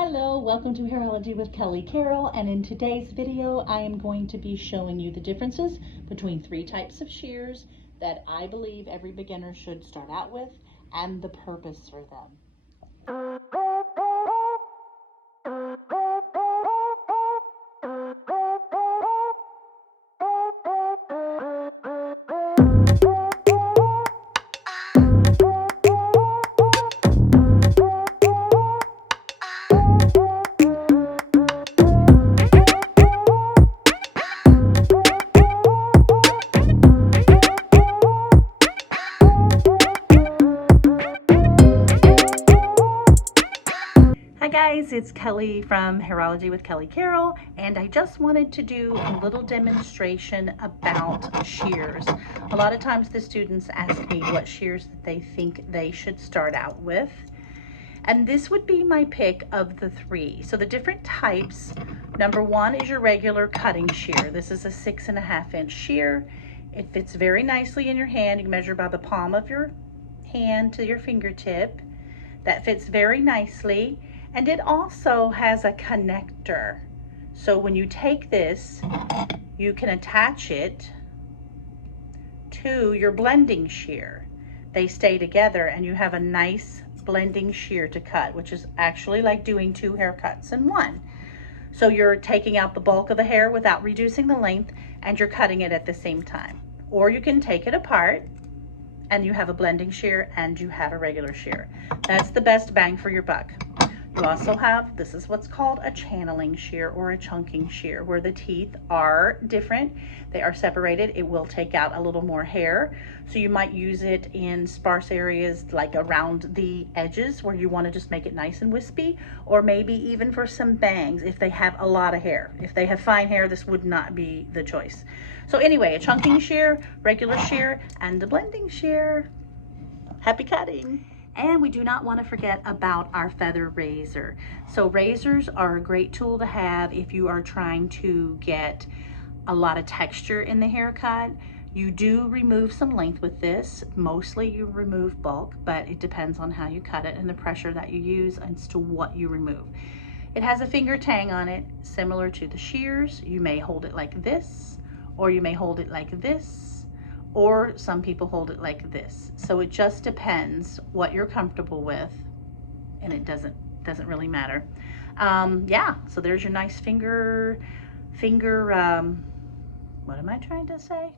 Hello, welcome to Hairology with Kelly Carroll, and in today's video I am going to be showing you the differences between three types of shears that I believe every beginner should start out with and the purpose for them. Hi guys, it's Kelly from Hairology with Kelly Carroll, and I just wanted to do a little demonstration about shears. A lot of times the students ask me what shears that they think they should start out with, and this would be my pick of the three. So the different types, number one is your regular cutting shear. This is a 6.5 inch shear. It fits very nicely in your hand. You can measure by the palm of your hand to your fingertip. That fits very nicely. And it also has a connector. So when you take this, you can attach it to your blending shear. They stay together and you have a nice blending shear to cut, which is actually like doing two haircuts in one. So you're taking out the bulk of the hair without reducing the length, and you're cutting it at the same time. Or you can take it apart and you have a blending shear and you have a regular shear. That's the best bang for your buck. You also have, this is what's called a channeling shear or a chunking shear, where the teeth are different. They are separated. It will take out a little more hair. So you might use it in sparse areas like around the edges where you want to just make it nice and wispy, or maybe even for some bangs if they have a lot of hair. If they have fine hair, this would not be the choice. So anyway, a chunking shear, regular shear, and a blending shear. Happy cutting. And we do not want to forget about our feather razor. So razors are a great tool to have if you are trying to get a lot of texture in the haircut. You do remove some length with this. Mostly you remove bulk, but it depends on how you cut it and the pressure that you use as to what you remove. It has a finger tang on it, similar to the shears. You may hold it like this, or you may hold it like this, or some people hold it like this. So it just depends what you're comfortable with, and it doesn't really matter. Yeah, so there's your nice finger, what am I trying to say?